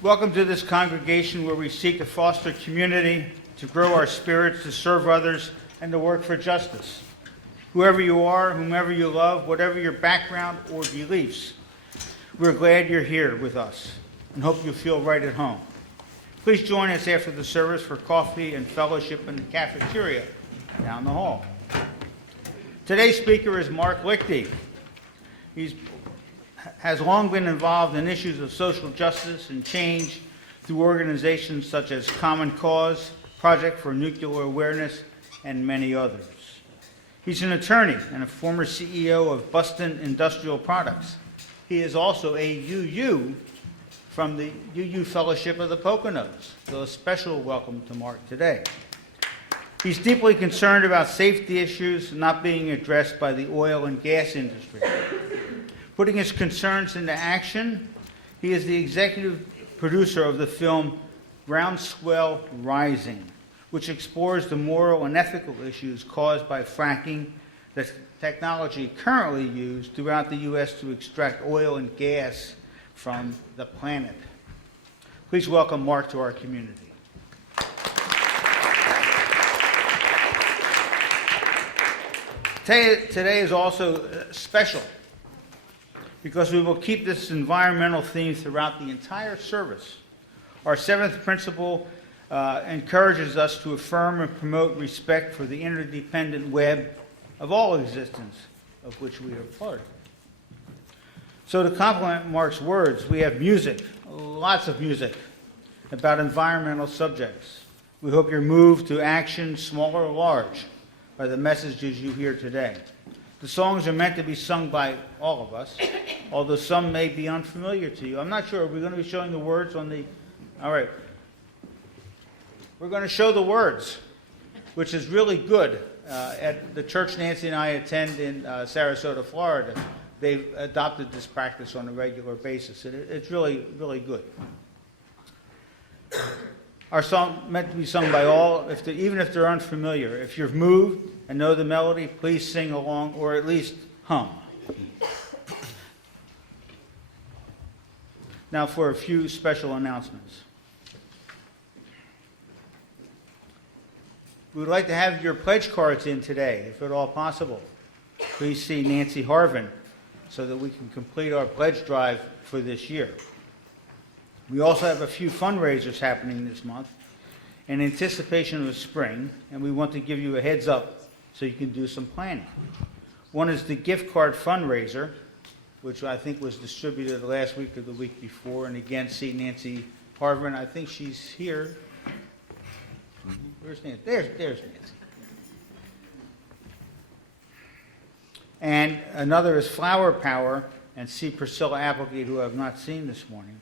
Welcome to this congregation where we seek to foster community, to grow our spirits, to serve others, and to work for justice. Whoever you are, whomever you love, whatever your background or beliefs, we're glad you're here with us and hope you feel right at home. Please join us after the service for coffee and fellowship in the cafeteria down the hall. Today's speaker is Mark Lichty. He has long been involved in issues of social justice and change through organizations such as Common Cause, Project for Nuclear Awareness, and many others. He's an attorney and a former CEO of Buston Industrial Products. He is also a UU from the UU Fellowship of the Poconos, so a special welcome to Mark today. He's deeply concerned about safety issues not being addressed by the oil and gas industry. Putting his concerns into action, he is the executive producer of the film Groundswell Rising, which explores the moral and ethical issues caused by fracking, the technology currently used throughout the U.S. to extract oil and gas from the planet. Please welcome Mark to our community. Today is also special because we will keep this environmental theme throughout the entire service. Our seventh principle encourages us to affirm and promote respect for the interdependent web of all existence, of which we are part. So to complement Mark's words, we have music, lots of music, about environmental subjects. We hope you're moved to action, small or large, by the messages you hear today. The songs are meant to be sung by all of us, although some may be unfamiliar to you. I'm not sure. Are we going to be showing the words on the... All right. We're going to show the words, which is really good. At the church Nancy and I attend in Sarasota, Florida, they've adopted this practice on a regular basis, and it's really, really good. Our song meant to be sung by all, even if they're unfamiliar. If you're moved and know the melody, please sing along or at least hum. Now for a few special announcements. We would like to have your pledge cards in today, if at all possible. Please see Nancy Harvin so that we can complete our pledge drive for this year. We also have a few fundraisers happening this month in anticipation of spring, and we want to give you a heads up so you can do some planning. One is the gift card fundraiser, which I think was distributed last week or the week before, and again, see Nancy Harvin. I think she's here. Where's Nancy? There's Nancy. And another is Flower Power, and see Priscilla Applegate, who I have not seen this morning.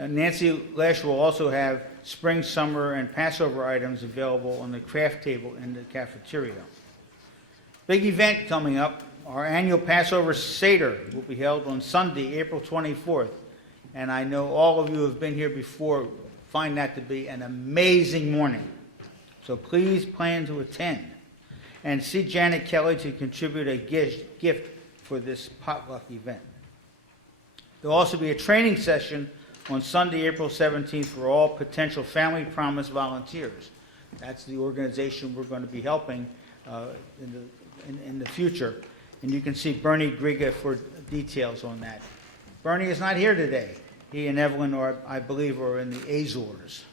Nancy Lash will also have spring, summer, and Passover items available on the craft table in the cafeteria. Big event coming up. Our annual Passover Seder will be held on Sunday, April 24th. And I know all of you who have been here before find that to be an amazing morning. So please plan to attend. And see Janet Kelly to contribute a gift for this potluck event. There will also be a training session on Sunday, April 17th for all potential Family Promise volunteers. That's the organization we're going to be helping in the future. And you can see Bernie Griga for details on that. Bernie is not here today. He and Evelyn, I believe, are in the Azores.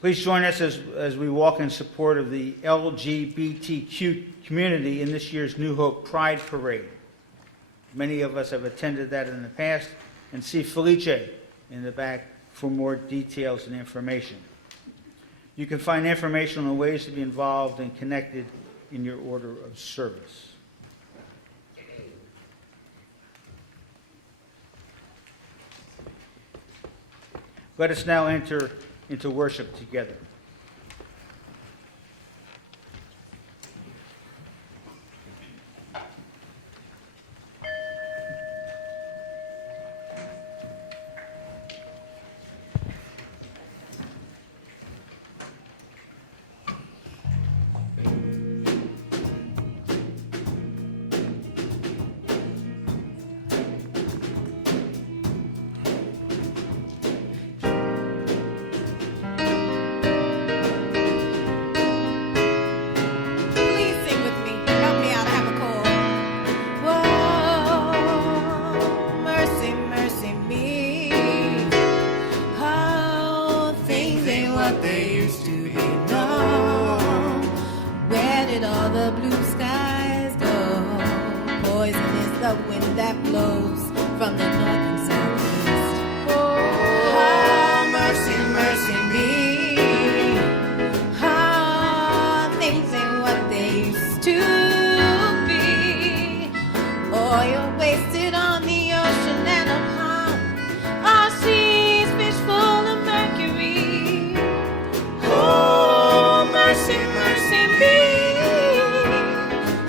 Please join us as we walk in support of the LGBTQ community in this year's New Hope Pride Parade. Many of us have attended that in the past. And see Felice in the back for more details and information. You can find information on ways to be involved and connected in your order of service. Let us now enter into worship together. did all the blue skies go? Poison is the wind that blows from the north and southeast. Oh, mercy, mercy me. Ah, things ain't what they used to be. Oil wasted on the ocean and upon our seas, fish full of mercury. Oh, mercy, mercy me.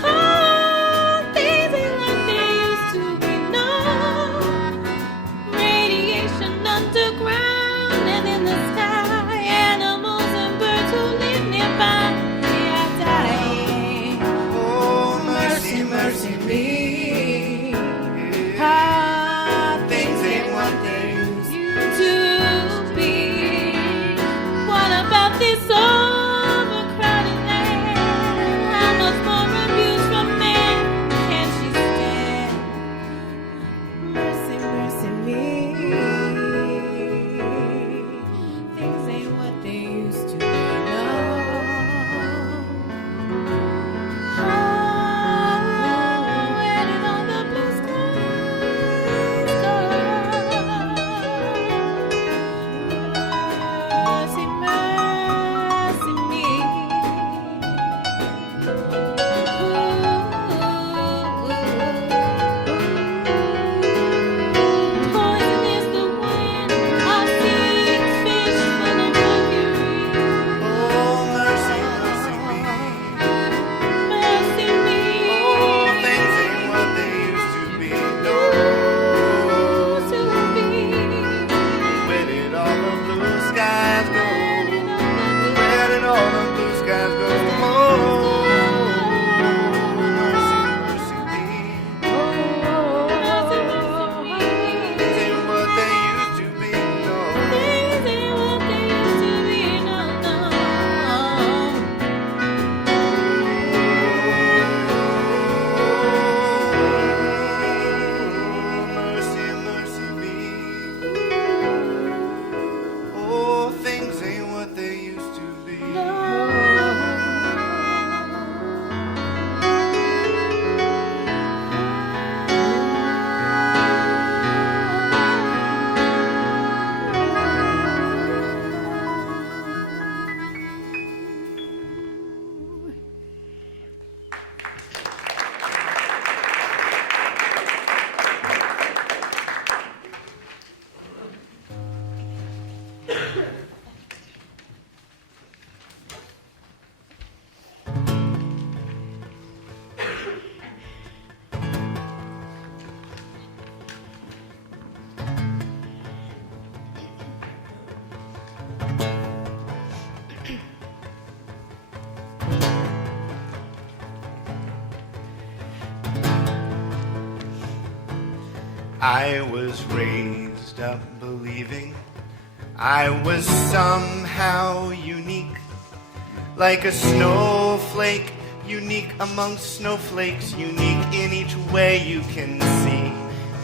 Oh, things ain't what they used to be. No, radiation underground and in the sky. Animals and birds who live nearby, they are dying. Oh, mercy, mercy me. Ah, things ain't what they used to be. What about this overcrowded land? How much more abuse from man can she stand? Mercy, mercy me. Things ain't what they used to be. No. Oh, where did all the blue skies go? Mercy, mercy me. Poison is the wind, our seas, fish full of mercury. Oh, mercy, mercy me. Mercy me. Oh, things ain't what they used to be. No, To be. where did all the blue skies go? Where did all the blue skies go? Oh, mercy, mercy me. Things ain't what they used to be. No, mercy, mercy me. Oh, things ain't what they used to be. I was raised up believing I was somehow unique, like a snowflake, unique amongst snowflakes, unique in each way you can see.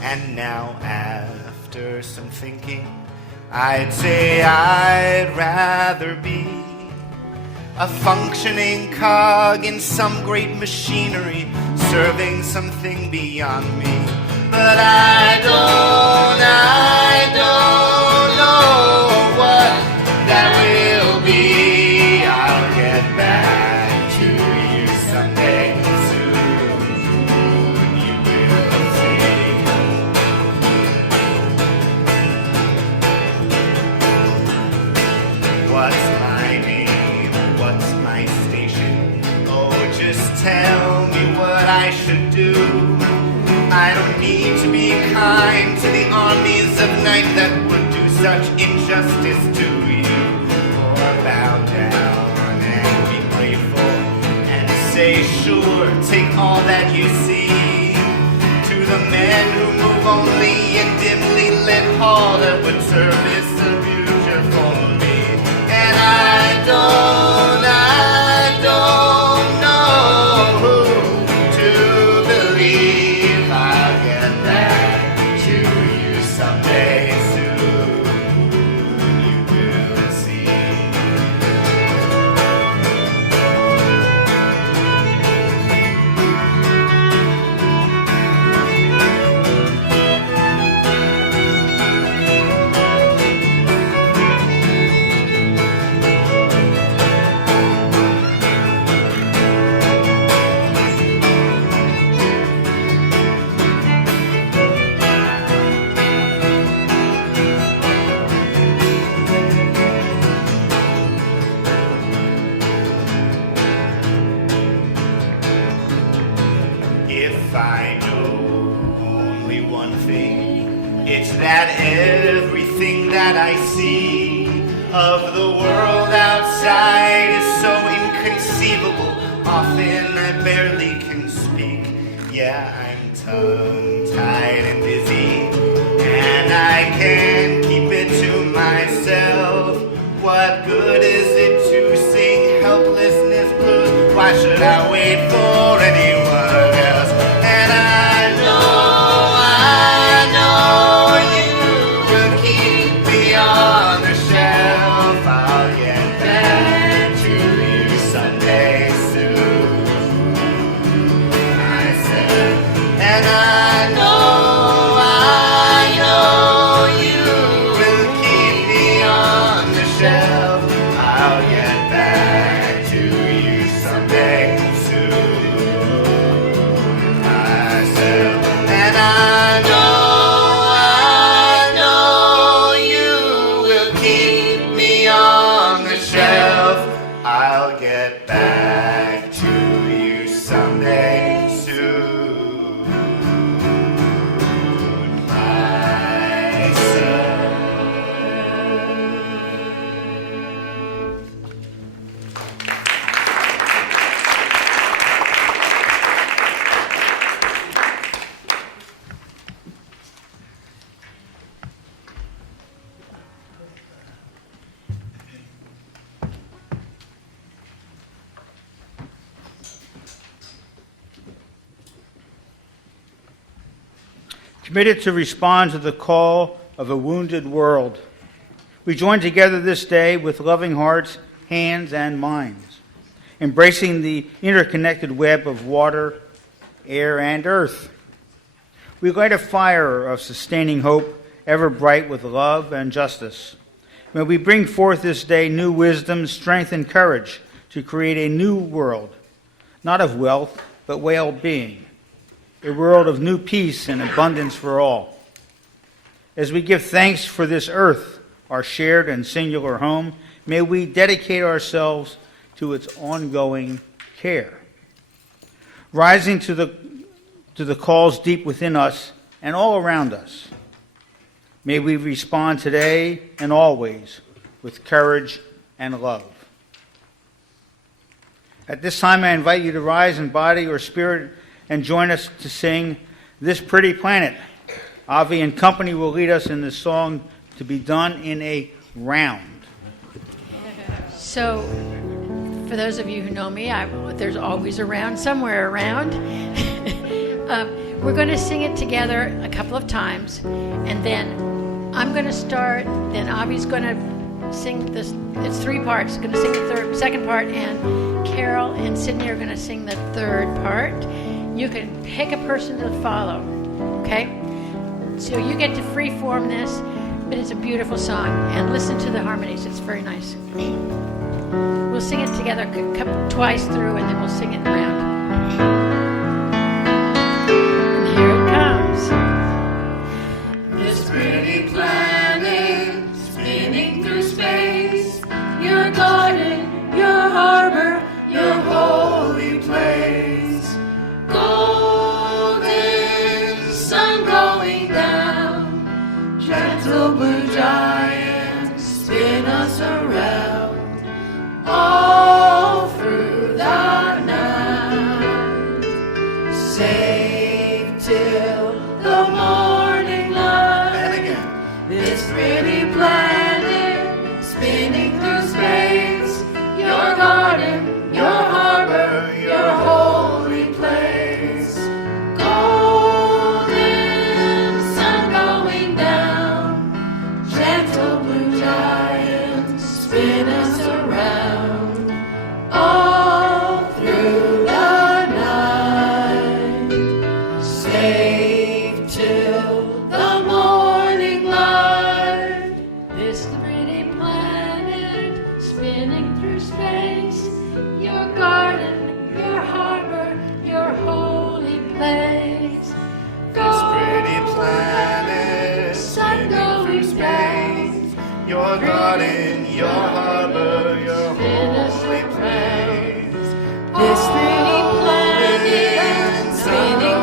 And now, after some thinking, I'd say I'd rather be a functioning cog in some great machinery, serving something beyond me. But I don't know what that will be. I'll get back to you someday soon. You will see. What's my name? What's my station? Oh, just tell me what I should do. I don't need to be kind to the armies of night that would do such injustice to you. Or bow down and be grateful and say, sure, take all that you see. To the men who move only in dimly lit hall that would service the future for me. And I don't know who to believe. I'll get back to you someday soon. You will see. If I know only one thing, it's that everything that I see of the world outside is so inconceivable. Often I barely can speak. Yeah, I'm tongue-tied and dizzy, and I can't keep it to myself. What good is it to sing helplessness blues? Why should I wait for anyone else? And I know you will keep me on the shelf. I'll get back to you someday soon, I said. And I know you will keep me on the shelf. I'll get back to you someday soon, myself. And I know you will keep me on the shelf. I'll get back to you someday soon, myself. Committed to respond to the call of a wounded world, we join together this day with loving hearts, hands, and minds, embracing the interconnected web of water, air, and earth. We light a fire of sustaining hope, ever bright with love and justice. May we bring forth this day new wisdom, strength, and courage to create a new world, not of wealth, but well-being, a world of new peace and abundance for all. As we give thanks for this earth, our shared and singular home, may we dedicate ourselves to its ongoing care. Rising to the calls deep within us and all around us, may we respond today and always with courage and love. At this time, I invite you to rise in body or spirit and join us to sing This Pretty Planet. Avi and company will lead us in this song to be done in a round. So, for those of you who know me, there's always a round somewhere around. We're going to sing it together a couple of times, and then I'm going to start, then Avi's going to sing this. It's 3 parts. Going to sing the second part, and Carol and Sydney are going to sing the third part. You can pick a person to follow, okay? So you get to freeform this, but it's a beautiful song. And listen to the harmonies. It's very nice. We'll sing it together twice through, and then we'll sing it around. And here it comes. This pretty planet spinning through space, your garden, your harbor, your holy place. Golden sun going down, gentle blue giants spin us around, all through the night, safe till the morning light. And again. This pretty planet spinning through space, your garden, your harbor, your holy place. Golden sun going down, gentle blue giants spin us around, all through the night, safe till the morning light. This pretty planet spinning through space, your garden, your harbor, your holy place. This pretty planet sun spinning through going space, down, your garden, your harbor, your spin us holy around. place. This pretty planet spinning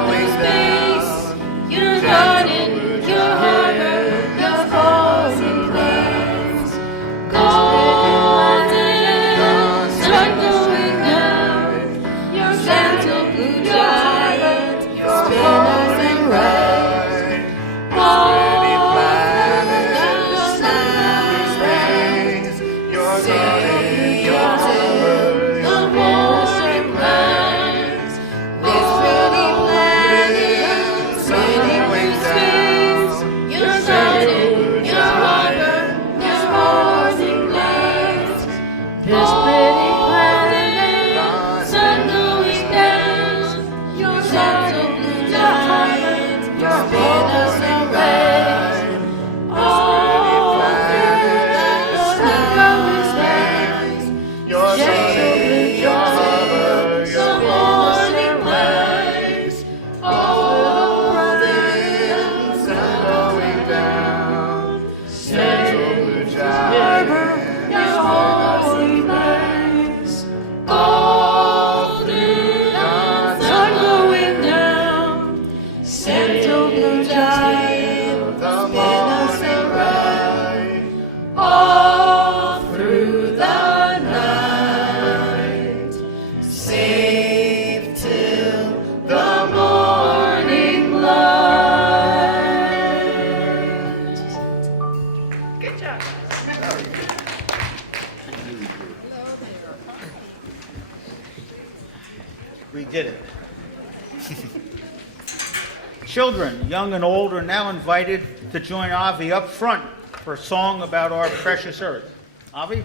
did it. Children, young and old, are now invited to join Avi up front for a song about our precious earth. Avi?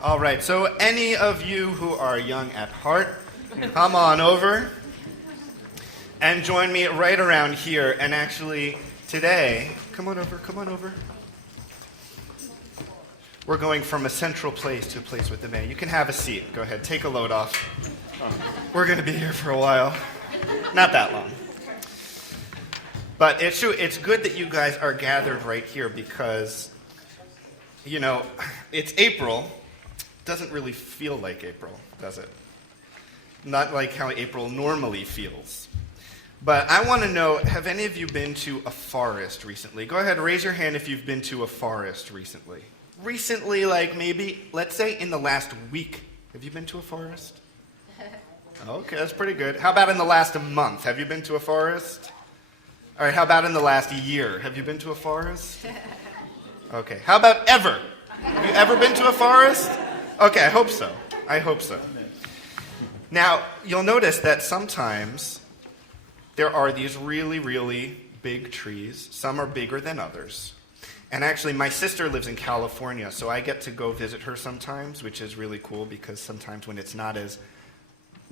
All right, so any of you who are young at heart, come on over and join me right around here. And actually, today, come on over. We're going from a central place to a place with the May. You can have a seat. Go ahead, take a load off. We're going to be here for a while. Not that long. But it's true, it's good that you guys are gathered right here because, you know, it's April. Doesn't really feel like April, does it? Not like how April normally feels. But I want to know, have any of you been to a forest recently? Go ahead, raise your hand if you've been to a forest recently. Recently, like maybe, let's say in the last week. Have you been to a forest? Okay, that's pretty good. How about in the last month? Have you been to a forest? All right, how about in the last year? Have you been to a forest? Okay, how about ever? Have you ever been to a forest? Okay, I hope so. Now, you'll notice that sometimes there are these really, really big trees. Some are bigger than others. And actually, my sister lives in California, so I get to go visit her sometimes, which is really cool because sometimes when it's not as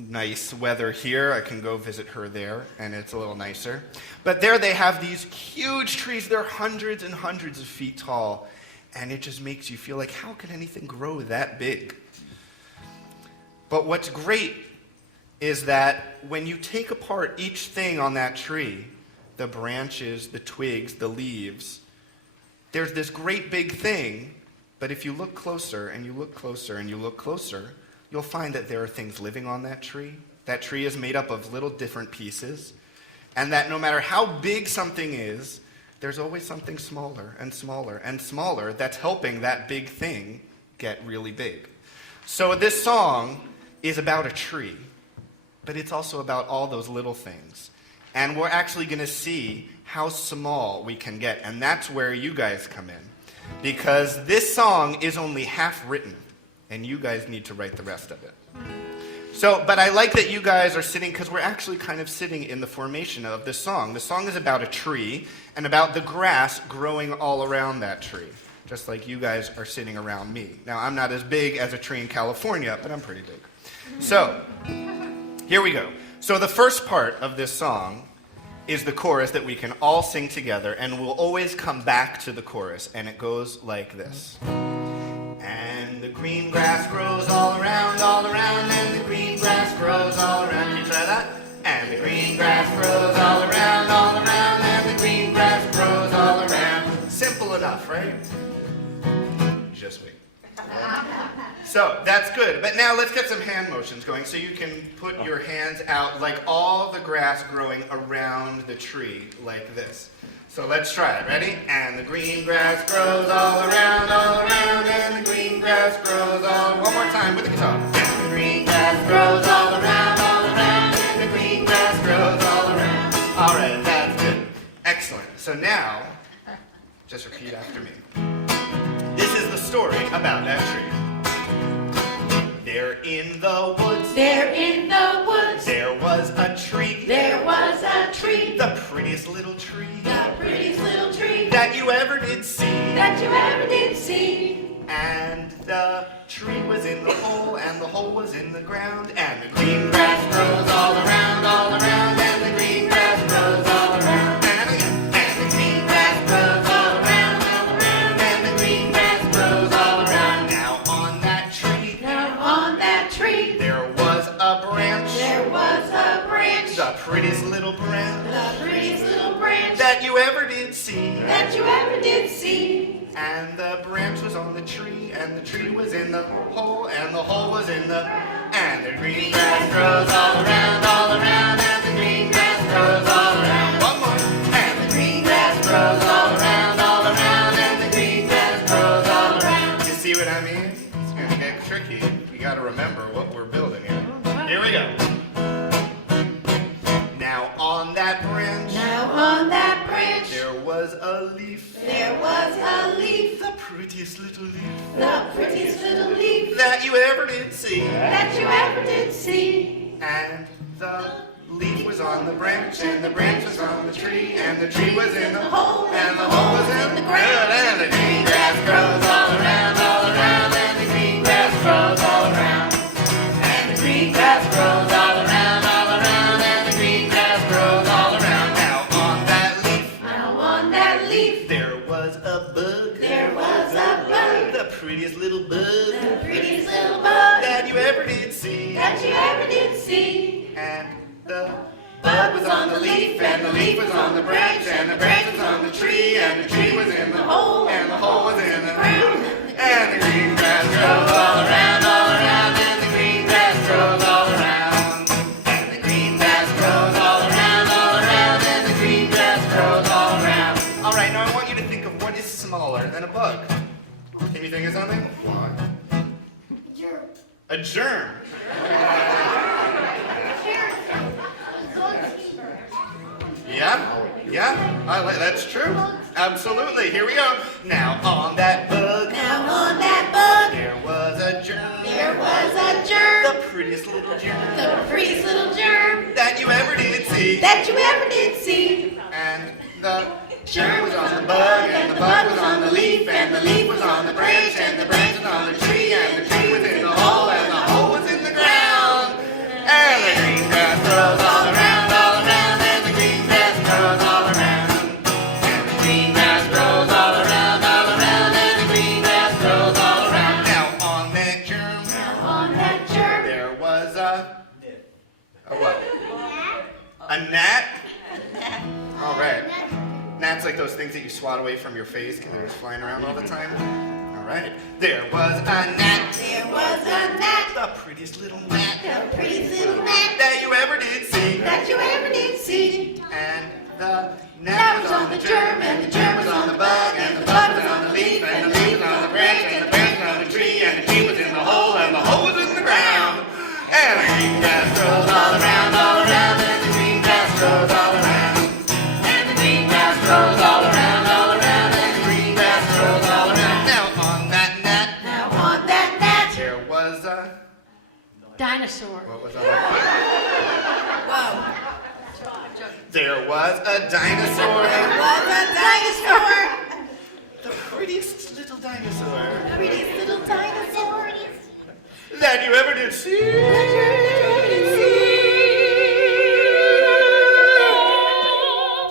nice weather here, I can go visit her there, and it's a little nicer. But there they have these huge trees. They're hundreds and hundreds of feet tall, and it just makes you feel like, how can anything grow that big? But what's great is that when you take apart each thing on that tree, the branches, the twigs, the leaves, there's this great big thing, but if you look closer and you look closer and you look closer, you'll find that there are things living on that tree. That tree is made up of little different pieces, and that no matter how big something is, there's always something smaller and smaller and smaller that's helping that big thing get really big. So this song is about a tree, but it's also about all those little things. And we're actually going to see how small we can get, and that's where you guys come in. Because this song is only half written, and you guys need to write the rest of it. So, but I like that you guys are sitting, because we're actually kind of sitting in the formation of this song. The song is about a tree, and about the grass growing all around that tree, just like you guys are sitting around me. Now, I'm not as big as a tree in California, but I'm pretty big. So, here we go. So the first part of this song is the chorus that we can all sing together, and we'll always come back to the chorus, and it goes like this. And the green grass grows all around, and the green grass grows all around. Can you try that? And the green grass grows all around, and the green grass grows all around. Simple enough, right? Just wait. So, that's good. But now let's get some hand motions going so you can put your hands out like all the grass growing around the tree, like this. So let's try it. Ready? And the green grass grows all around, and the green grass grows all around. One more time with the guitar. And the green grass grows all around, and the green grass grows all around. All right, that's good. Excellent. So now, just repeat after me. This is the story about that tree. There in the woods, there was a tree, the prettiest little tree, that you ever did see, and the tree was in the hole, and the hole was in the ground, and the green grass grows all around, and the green grass grows all around, and again, and the green grass grows all around, and the green grass grows all around. Now on that tree, there was a branch, the prettiest little branch, that you ever did see, and the branch was on the tree, and the tree was in the hole, and the hole was in the, and the green grass grows all around, and the green grass grows all around. One more. And the green grass grows all around, and the green grass grows all around. You see what I mean? It's gonna get tricky. You gotta remember what we're building here. Here we go. Now on that branch, there was a leaf, the prettiest little leaf, that you ever did see, And the leaf was on the branch, and the branch was on the tree, and the tree was in the hole, and the hole was in the ground, and the green grass grows all around, and the green grass grows all around, and the green grass grows all around, and the green grass grows all around. Now on that leaf, there was a bug, the prettiest little bug, that you ever did see, and the bug was on the leaf, and the leaf was on the branch, and the branch was on the tree, and the tree was in the hole, and the hole was in the ground, and the green grass grows all around, and the green grass grows all around, and the green grass grows all around, and the green grass grows all around. All right, now I want you to think of what is smaller than a bug. Can you think of something? A germ. Yeah, that's true. Absolutely. Here we go. Now on that bug, there was a germ. The prettiest little germ that you ever did see. And the germ was on the bug, and the bug was on the leaf, and the leaf was on the branch, and the branch was on the tree, and the tree was in the hole, and the hole was in the ground. And the green grass grows all around, and the green grass grows all around, and the green grass grows all around, and the green grass grows all around. Now on that germ, there was a what? A gnat? All right. Gnats like those things that you swat away from your face because they're just flying around all the time. All right. There was a gnat. The prettiest little gnat. That you ever did see. And the gnat was on the germ, and the germ was on the bug, and the bug was on the leaf, and the leaf was on the branch, and the branch was on the tree, and the tree was in the hole, and the hole was in the ground. And the green grass grows all around, and the green grass grows all around, and the green grass grows all around, and the green grass grows all around. Now on that gnat, there was a Dinosaur. what was that? There was a dinosaur. The prettiest little dinosaur that you ever did see.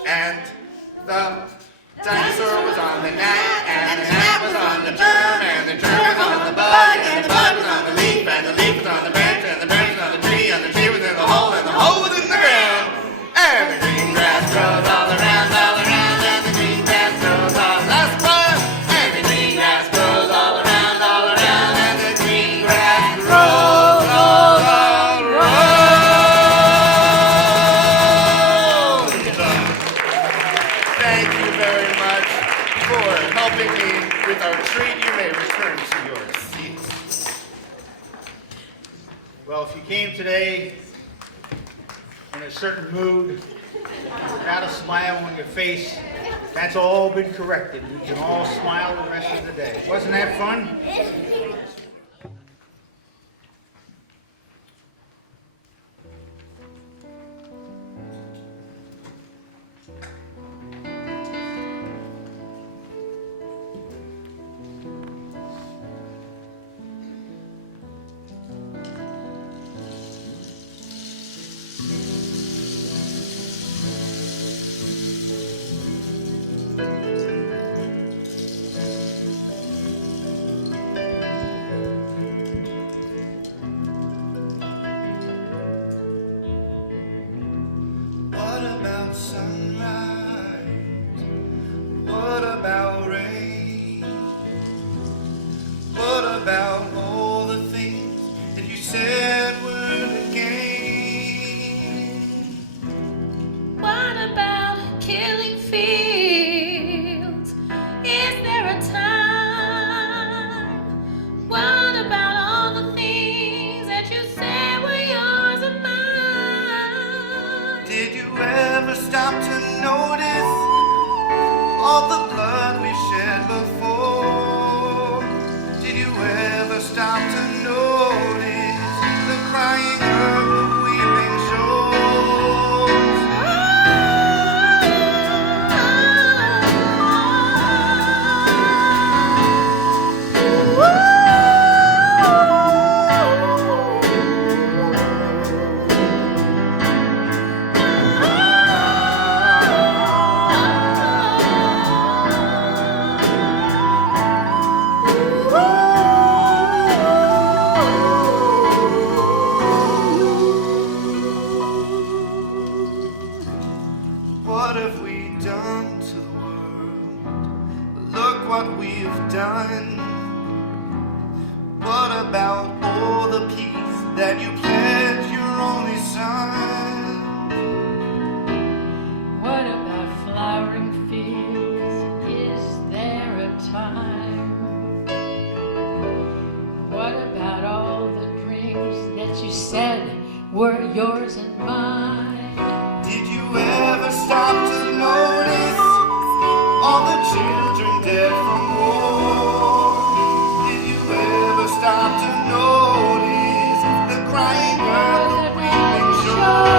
And the dinosaur was on the gnat, and the gnat was on the germ, and the germ was on the bug, and the bug was on the leaf, and the leaf was on the branch, and the branch was on the tree, and the tree was in the hole, and the hole was in the ground. And the green grass grows all around, and the green grass grows all last one. And the green grass grows all around, and the green grass grows all around. Thank you very much for helping me with our treat. You may return to your seats. Well, if you came today in a certain mood, without a smile on your face, that's all been corrected. You can all smile the rest of the day. Wasn't that fun? What about sunrise? What about rain? What about all the things that you said were the game? What about killing fields? Is there a time? What about all the things that you said were yours and mine? Did you ever stop to notice all the blood we shed before? Did you ever stop to notice the crying of the weeping isn't mine. Did you ever stop to notice all the children dead from war? Did you ever stop to notice the crying earth, the weeping shore?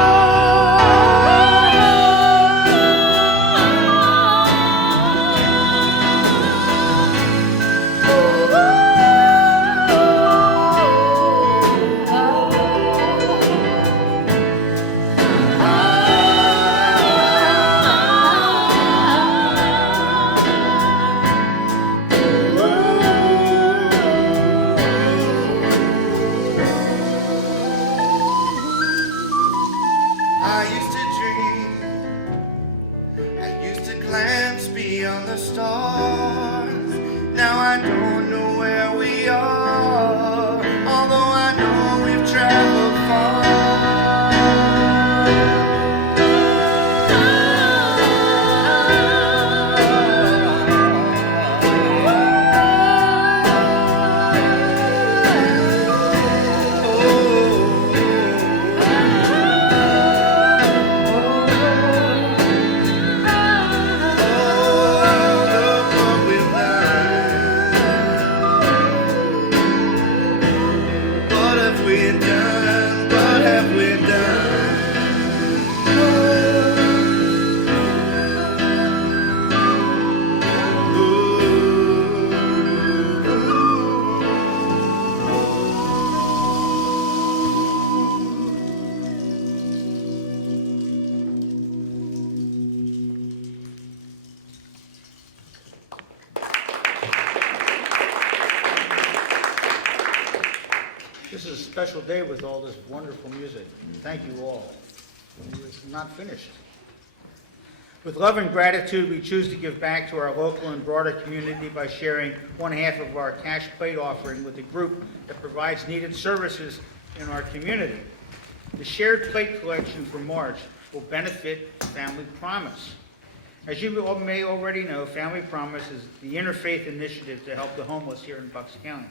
I used to dream, I used to glance beyond the stars. Now I don't know where we are, although I know we've traveled far. This is a special day with all this wonderful music. Thank you all. It's not finished. With love and gratitude, we choose to give back to our local and broader community by sharing one half of our cash plate offering with a group that provides needed services in our community. The shared plate collection for March will benefit Family Promise. As you all may already know, Family Promise is the interfaith initiative to help the homeless here in Bucks County.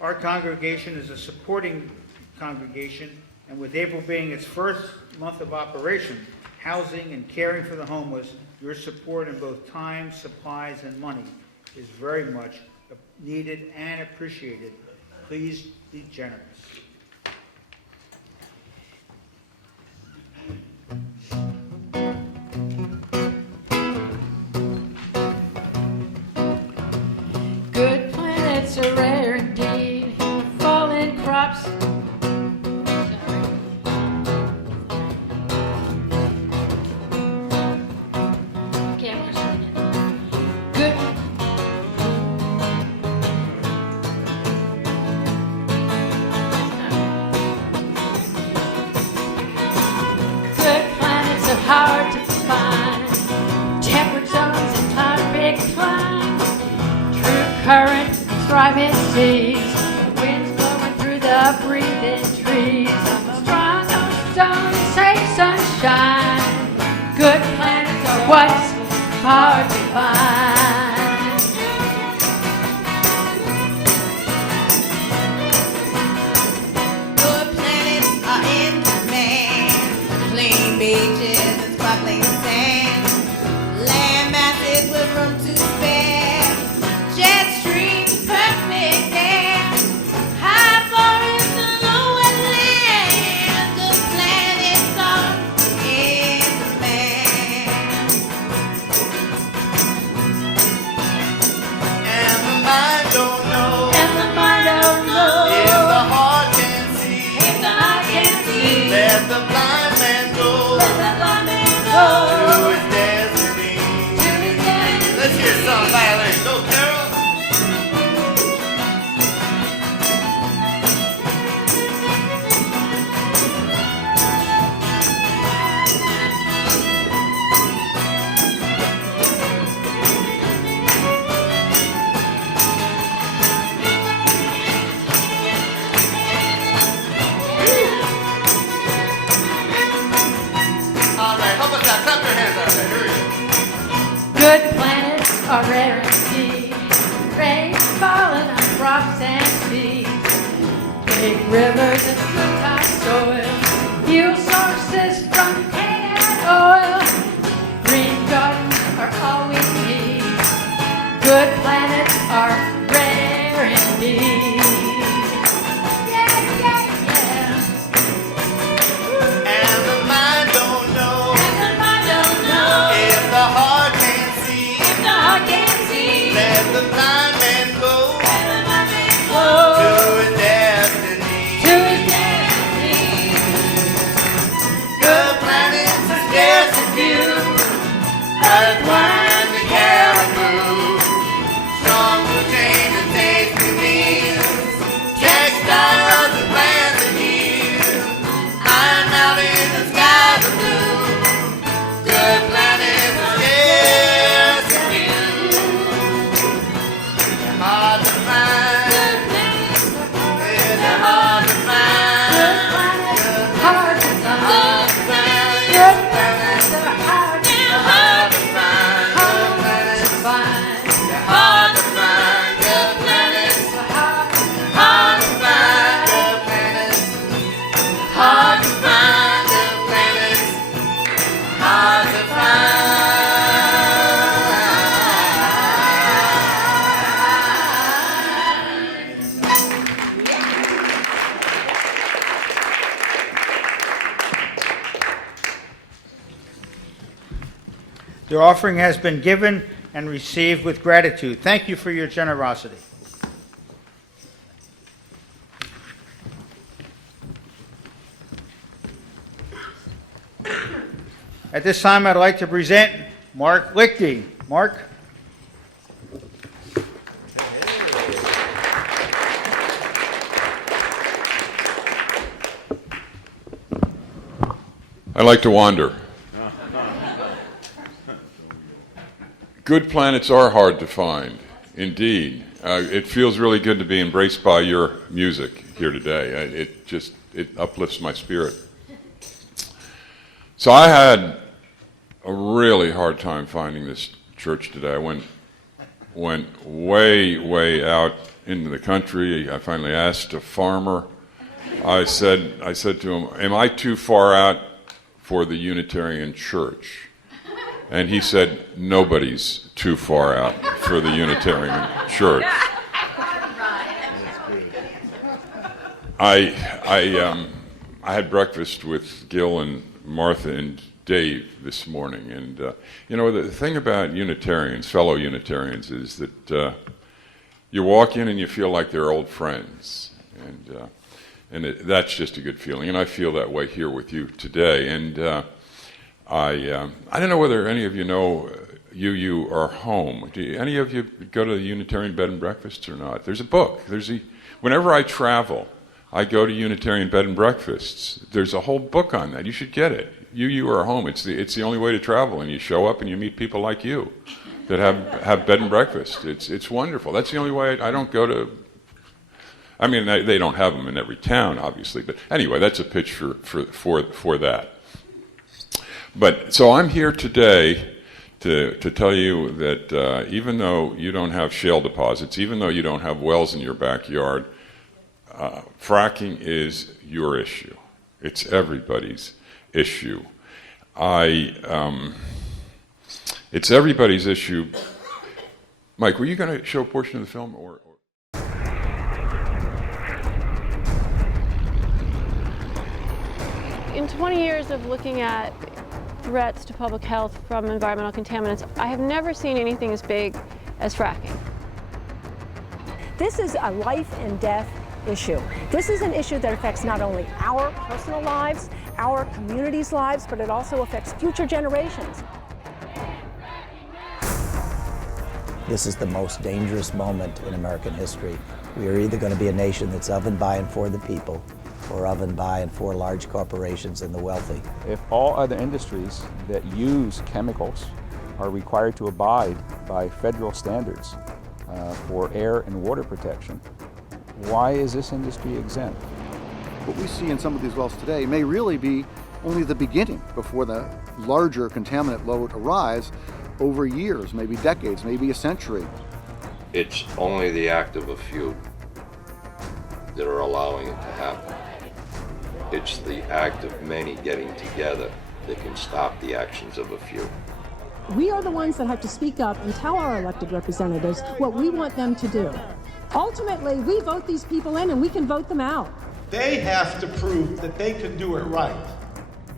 Our congregation is a supporting congregation, and with April being its first month of operation, housing and caring for the homeless, your support in both time, supplies, and money is very much needed and appreciated. Please be generous. Good planets are rare indeed. Fallen crops. Okay, I'm gonna start again. Good. Good planets are hard to find. Temperate zones and tropic climes. True current, thriving seas. Winds blowing through the breathing trees. Strong ozone, safe sunshine. Good planets are what's hard to find. Good planets are in demand. Clean beaches and sparkling sand. Land masses with room to spare. Jet streams, perfect air. High forests and low wetlands. Good planets are in demand. the blue. Good planet, yes, it's you. Hard to find. They're hard to find. Hard to Hard to find. Good planets. They're hard to Hard to find. Good planets. find. They're hard to find. Good planets. Hard to find. Good planets. Hard to find. Good planets. Hard to find. The offering has been given and received with gratitude. Thank you for your generosity. At this time, I'd like to present Mark Lichty. Mark? I like to wander. Good planets are hard to find, indeed. It feels really good to be embraced by your music here today. It uplifts my spirit. So I had a really hard time finding this church today. I went way out into the country. I finally asked a farmer. I said to him, "Am I too far out for the Unitarian Church?" And he said, "Nobody's too far out for the Unitarian Church." I had breakfast with Gil and Martha and Dave this morning, and the thing about Unitarians, fellow Unitarians, is that you walk in and you feel like they're old friends, and that's just a good feeling. And I feel that way here with you today. And I don't know whether any of you know you are home. Do any of you go to the Unitarian bed and breakfasts or not? There's a book. Whenever I travel, I go to Unitarian bed and breakfasts. There's a whole book on that. You should get it. You are home. It's the only way to travel, and you show up and you meet people like you that have bed and breakfast. It's wonderful. That's the only way. I don't go to. I mean, they don't have them in every town, obviously, but anyway, that's a pitch for that. But so I'm here today to tell you that even though you don't have shale deposits, even though you don't have wells in your backyard, fracking is your issue. It's everybody's issue. It's everybody's issue. Mike, were you going to show a portion of the film, or? In 20 years of looking at threats to public health from environmental contaminants, I have never seen anything as big as fracking. This is a life and death issue. This is an issue that affects not only our personal lives, our communities' lives, but it also affects future generations. This is the most dangerous moment in American history. We are either going to be a nation that's of and by and for the people, or of and by and for large corporations and the wealthy. If all other industries that use chemicals are required to abide by federal standards for air and water protection, why is this industry exempt? What we see in some of these wells today may really be only the beginning before the larger contaminant load arrives over years, maybe decades, maybe a century. It's only the act of a few that are allowing it to happen. It's the act of many getting together that can stop the actions of a few. We are the ones that have to speak up and tell our elected representatives what we want them to do. Ultimately, we vote these people in and we can vote them out. They have to prove that they can do it right.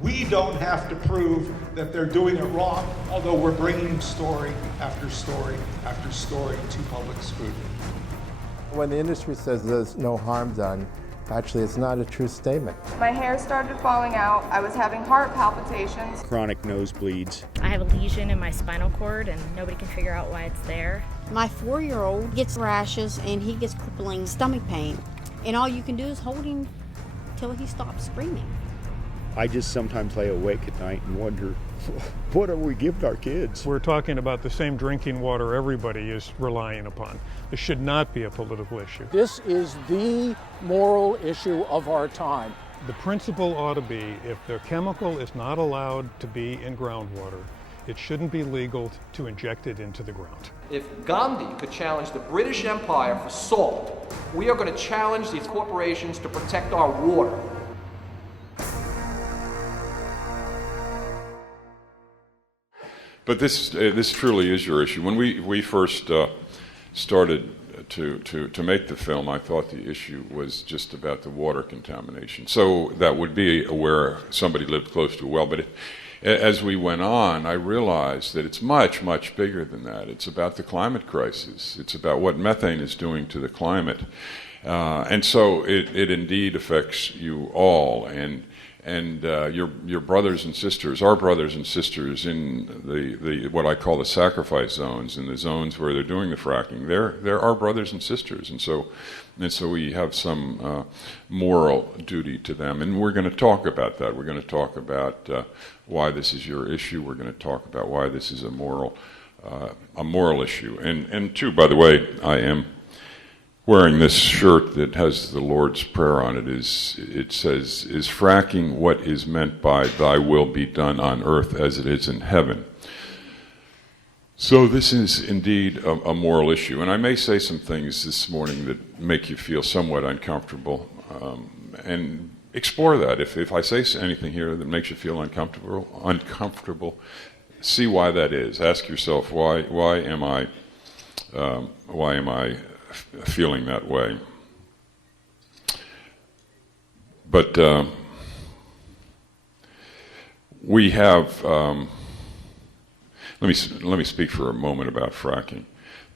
We don't have to prove that they're doing it wrong, although we're bringing story after story after story to public scrutiny. When the industry says there's no harm done, actually it's not a true statement. My hair started falling out. I was having heart palpitations. Chronic nosebleeds. I have a lesion in my spinal cord and nobody can figure out why it's there. My 4-year-old gets rashes and he gets crippling stomach pain. And all you can do is hold him till he stops screaming. I just sometimes lay awake at night and wonder, what are we giving our kids? We're talking about the same drinking water everybody is relying upon. This should not be a political issue. This is the moral issue of our time. The principle ought to be, if the chemical is not allowed to be in groundwater, it shouldn't be legal to inject it into the ground. If Gandhi could challenge the British Empire for salt, we are going to challenge these corporations to protect our water. But this truly is your issue. When we first started to make the film, I thought the issue was just about the water contamination. So that would be where somebody lived close to a well. But as we went on, I realized that it's much, much bigger than that. It's about the climate crisis. It's about what methane is doing to the climate. And so it indeed affects you all. And your brothers and sisters, our brothers and sisters in the what I call the sacrifice zones, in the zones where they're doing the fracking, they're our brothers and sisters, and so we have some moral duty to them, and we're going to talk about that. We're going to talk about why this is your issue. We're going to talk about why this is a moral issue, and too, by the way, I am wearing this shirt that has the Lord's Prayer on it. It says, "Is fracking what is meant by thy will be done on earth as it is in heaven?" So this is indeed a moral issue. And I may say some things this morning that make you feel somewhat uncomfortable. And explore that. If I say anything here that makes you feel uncomfortable, see why that is. Ask yourself, why am I feeling that way? But we have, let me speak for a moment about fracking.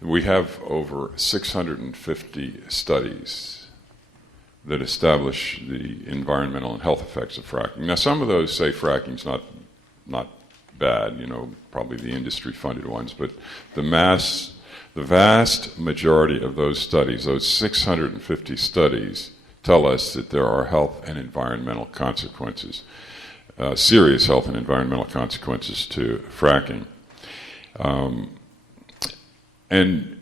We have over 650 studies that establish the environmental and health effects of fracking. Now, some of those say fracking's not bad, probably the industry-funded ones, but the vast majority of those studies, those 650 studies, tell us that there are health and environmental consequences, serious health and environmental consequences to fracking. And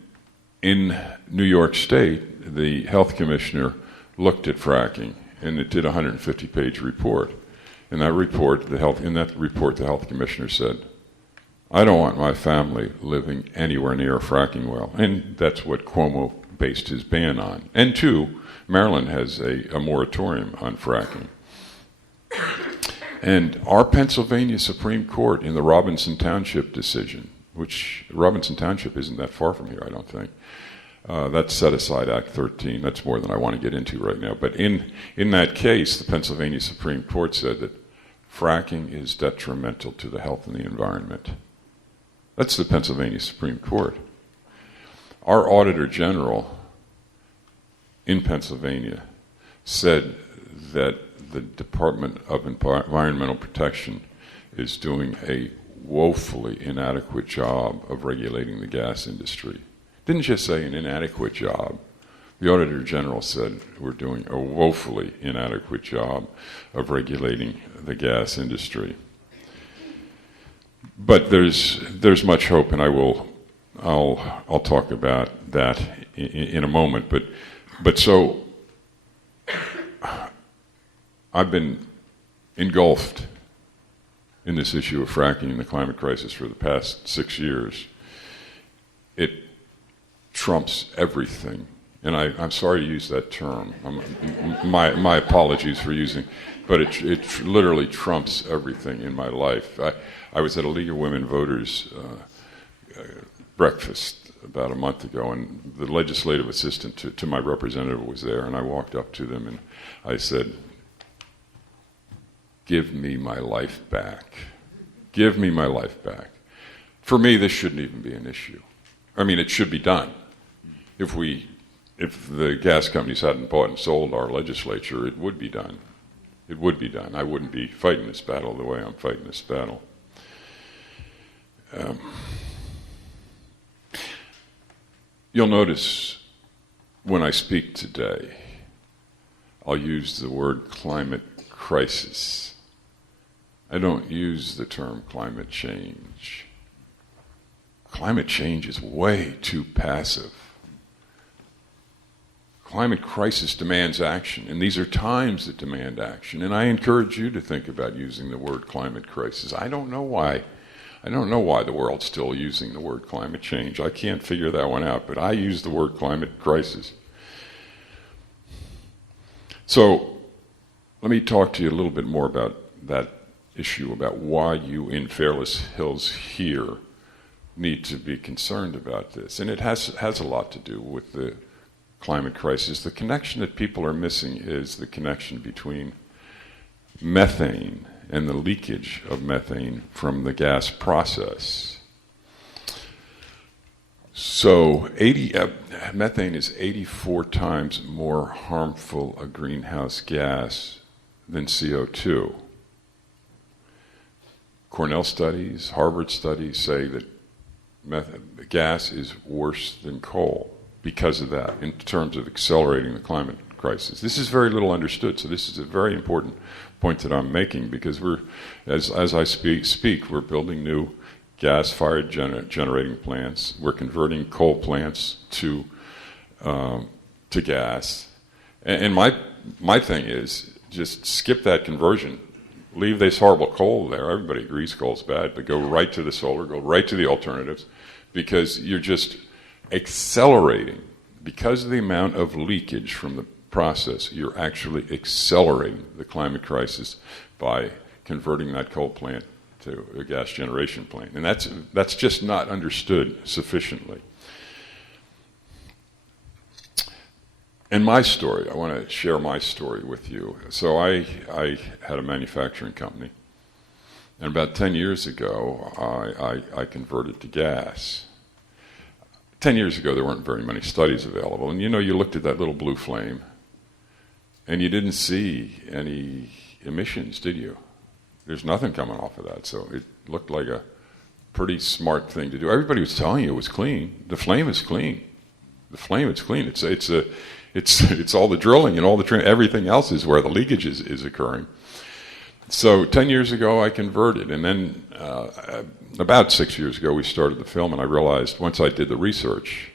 in New York State, the health commissioner looked at fracking, and it did a 150-page report. In that report, the health commissioner said, "I don't want my family living anywhere near a fracking well." And that's what Cuomo based his ban on. And two, Maryland has a moratorium on fracking. And our Pennsylvania Supreme Court in the Robinson Township decision, which Robinson Township isn't that far from here, I don't think. That set aside Act 13. That's more than I want to get into right now. But in that case, the Pennsylvania Supreme Court said that fracking is detrimental to the health and the environment. That's the Pennsylvania Supreme Court. Our Auditor General in Pennsylvania said that the Department of Environmental Protection is doing a woefully inadequate job of regulating the gas industry. Didn't just say an inadequate job. The Auditor General said we're doing a woefully inadequate job of regulating the gas industry. But there's much hope, and I'll talk about that in a moment. But so I've been engulfed in this issue of fracking and the climate crisis for the past 6 years. It trumps everything. And I'm sorry to use that term. My apologies for using, but it literally trumps everything in my life. I was at a League of Women Voters breakfast about a month ago, and the legislative assistant to my representative was there, and I walked up to them and I said, "Give me my life back. Give me my life back." For me, this shouldn't even be an issue. I mean, it should be done. If the gas companies hadn't bought and sold our legislature, it would be done. It would be done. I wouldn't be fighting this battle the way I'm fighting this battle. You'll notice when I speak today, I'll use the word climate crisis. I don't use the term climate change. Climate change is way too passive. Climate crisis demands action, and these are times that demand action. And I encourage you to think about using the word climate crisis. I don't know why the world's still using the word climate change. I can't figure that one out, but I use the word climate crisis. So let me talk to you a little bit more about that issue, about why you in Fairless Hills here need to be concerned about this. And it has a lot to do with the climate crisis. The connection that people are missing is the connection between methane and the leakage of methane from the gas process. So methane is 84 times more harmful a greenhouse gas than CO2. Cornell studies, Harvard studies say that gas is worse than coal because of that, in terms of accelerating the climate crisis. This is very little understood, so this is a very important point that I'm making, because as I speak, we're building new gas-fired generating plants. We're converting coal plants to gas. And my thing is, just skip that conversion. Leave this horrible coal there. Everybody agrees coal's bad, but go right to the solar, go right to the alternatives, because you're just accelerating. Because of the amount of leakage from the process, you're actually accelerating the climate crisis by converting that coal plant to a gas generation plant. And that's just not understood sufficiently. And my story, I want to share my story with you. So I had a manufacturing company, and about 10 years ago, I converted to gas. 10 years ago, there weren't very many studies available, and you looked at that little blue flame, and you didn't see any emissions, did you? There's nothing coming off of that, so it looked like a pretty smart thing to do. Everybody was telling you it was clean. The flame is clean. The flame is clean. It's all the drilling and all the everything else is where the leakage is occurring. So 10 years ago, I converted, and then about 6 years ago, we started the film, and I realized once I did the research,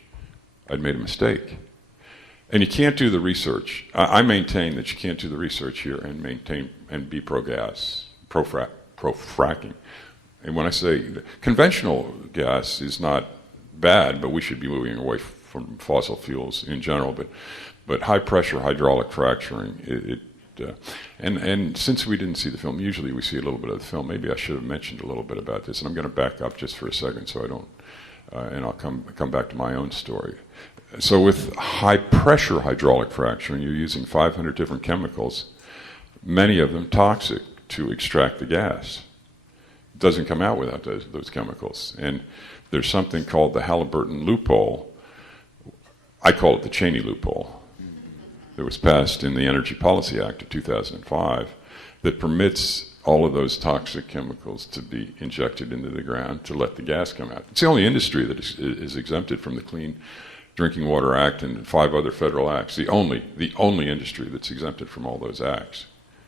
I'd made a mistake. And you can't do the research. I maintain that you can't do the research here and be pro-gas, pro-fracking. And when I say conventional gas is not bad, but we should be moving away from fossil fuels in general. But high-pressure hydraulic fracturing, and since we didn't see the film, usually we see a little bit of the film. Maybe I should have mentioned a little bit about this, and I'm going to back up just for a second, so I don't, and I'll come back to my own story. So with high-pressure hydraulic fracturing, you're using 500 different chemicals, many of them toxic, to extract the gas. It doesn't come out without those chemicals. And there's something called the Halliburton loophole. I call it the Cheney loophole. That was passed in the Energy Policy Act of 2005 that permits all of those toxic chemicals to be injected into the ground to let the gas come out. It's the only industry that is exempted from the Clean Drinking Water Act and 5 other federal acts. The only industry that's exempted from all those acts.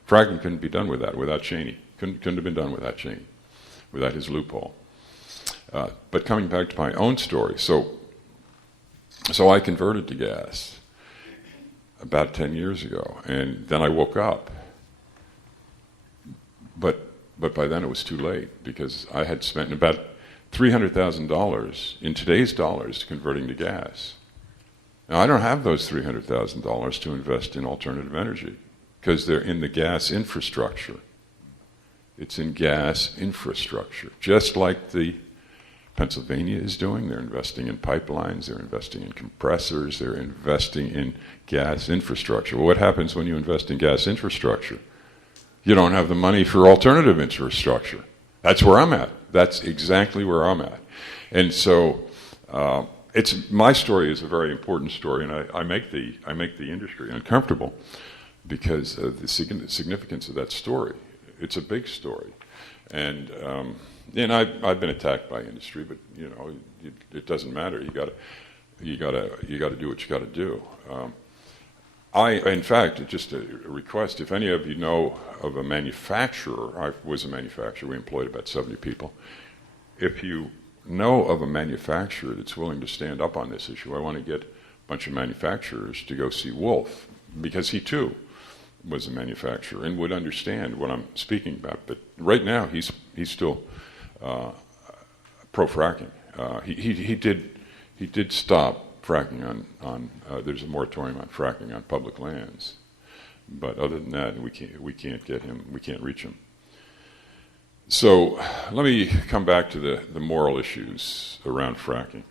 Fracking couldn't be done without Cheney. Couldn't have been done without Cheney, without his loophole. But coming back to my own story, so I converted to gas about 10 years ago, and then I woke up. But by then it was too late, because I had spent about $300,000 in today's dollars converting to gas. Now, I don't have those $300,000 to invest in alternative energy, because they're in the gas infrastructure. It's in gas infrastructure, just like the Pennsylvania is doing. They're investing in pipelines, they're investing in compressors, they're investing in gas infrastructure. Well, what happens when you invest in gas infrastructure? You don't have the money for alternative infrastructure. That's where I'm at. That's exactly where I'm at. And so my story is a very important story, and I make the industry uncomfortable because of the significance of that story. It's a big story. And I've been attacked by industry, but it doesn't matter. You got to do what you got to do. In fact, just a request, if any of you know of a manufacturer, I was a manufacturer, we employed about 70 people. If you know of a manufacturer that's willing to stand up on this issue, I want to get a bunch of manufacturers to go see Wolf, because he too was a manufacturer and would understand what I'm speaking about. But right now, he's still pro-fracking. He did stop fracking on there's a moratorium on fracking on public lands, but other than that, we can't get him. We can't reach him. So let me come back to the moral issues around fracking,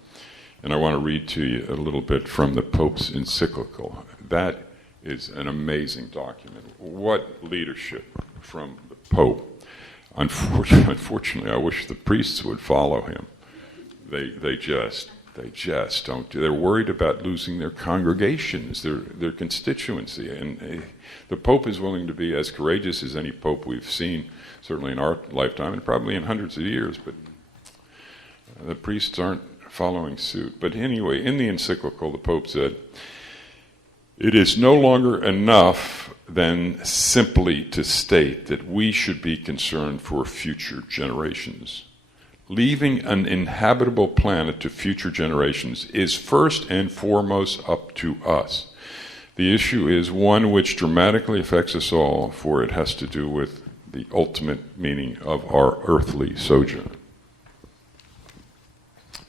and I want to read to you a little bit from the Pope's encyclical. That is an amazing document. What leadership from the Pope! Unfortunately, I wish the priests would follow him. They just don't do. They're worried about losing their congregations, their constituency, and the Pope is willing to be as courageous as any Pope we've seen, certainly in our lifetime, and probably in hundreds of years. But the priests aren't following suit. But anyway, in the encyclical, the Pope said, "It is no longer enough then simply to state that we should be concerned for future generations. Leaving an inhabitable planet to future generations is first and foremost up to us. The issue is one which dramatically affects us all, for it has to do with the ultimate meaning of our earthly sojourn."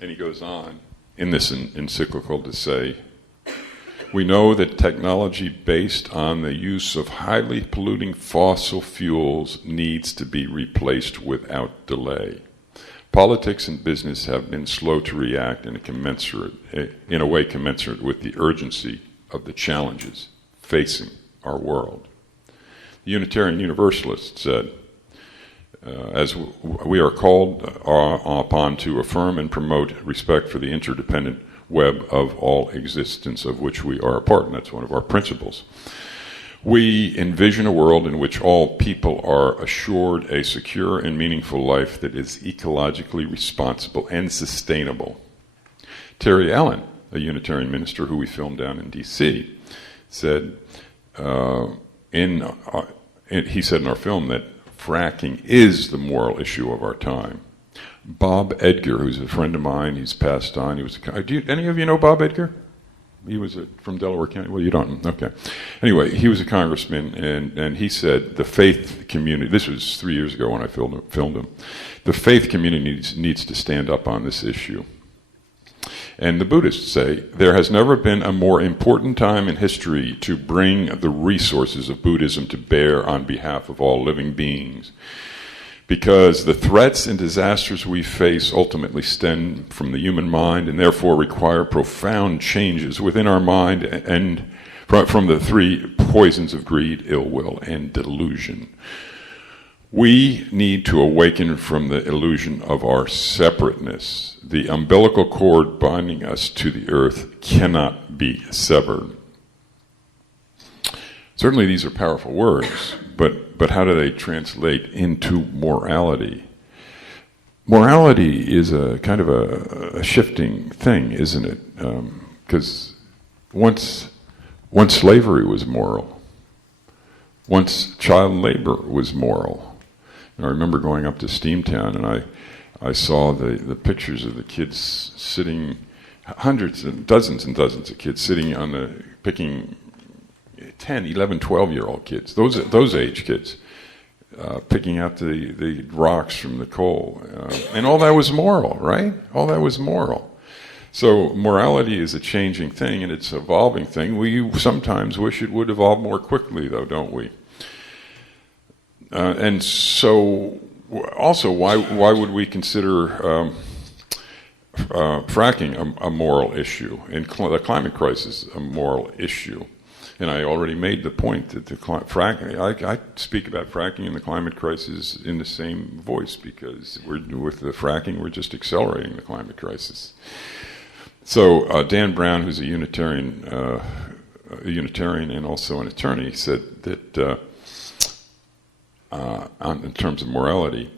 And he goes on in this encyclical to say, "We know that technology based on the use of highly polluting fossil fuels needs to be replaced without delay. Politics and business have been slow to react in a way commensurate with the urgency of the challenges facing our world." The Unitarian Universalist said, "As we are called upon to affirm and promote respect for the interdependent web of all existence of which we are a part," and that's one of our principles. "We envision a world in which all people are assured a secure and meaningful life that is ecologically responsible and sustainable." Terry Allen, a Unitarian minister who we filmed down in D.C., said he said in our film that fracking is the moral issue of our time. Bob Edgar, who's a friend of mine, he's passed on. Any of you know Bob Edgar? He was from Delaware County. Well, you don't. Okay. Anyway, he was a congressman, and he said the faith community, this was 3 years ago when I filmed him, the faith community needs to stand up on this issue. And the Buddhists say, there has never been a more important time in history to bring the resources of Buddhism to bear on behalf of all living beings. Because the threats and disasters we face ultimately stem from the human mind and therefore require profound changes within our mind and from the three poisons of greed, ill will, and delusion. We need to awaken from the illusion of our separateness. The umbilical cord binding us to the earth cannot be severed. Certainly these are powerful words, but how do they translate into morality? Morality is a kind of a shifting thing, isn't it? Because once slavery was moral. Once child labor was moral. And I remember going up to Steamtown, and I saw the pictures of the kids sitting, hundreds and dozens of kids sitting on picking 10, 11, 12-year-old kids, those age kids, picking out the rocks from the coal. And all that was moral, right? All that was moral. So morality is a changing thing, and it's an evolving thing. We sometimes wish it would evolve more quickly, though, don't we? And so, also, why would we consider fracking a moral issue, and the climate crisis a moral issue? And I already made the point that fracking, I speak about fracking and the climate crisis in the same voice, because with the fracking, we're just accelerating the climate crisis. So Dan Brown, who's a Unitarian and also an attorney, said that in terms of morality,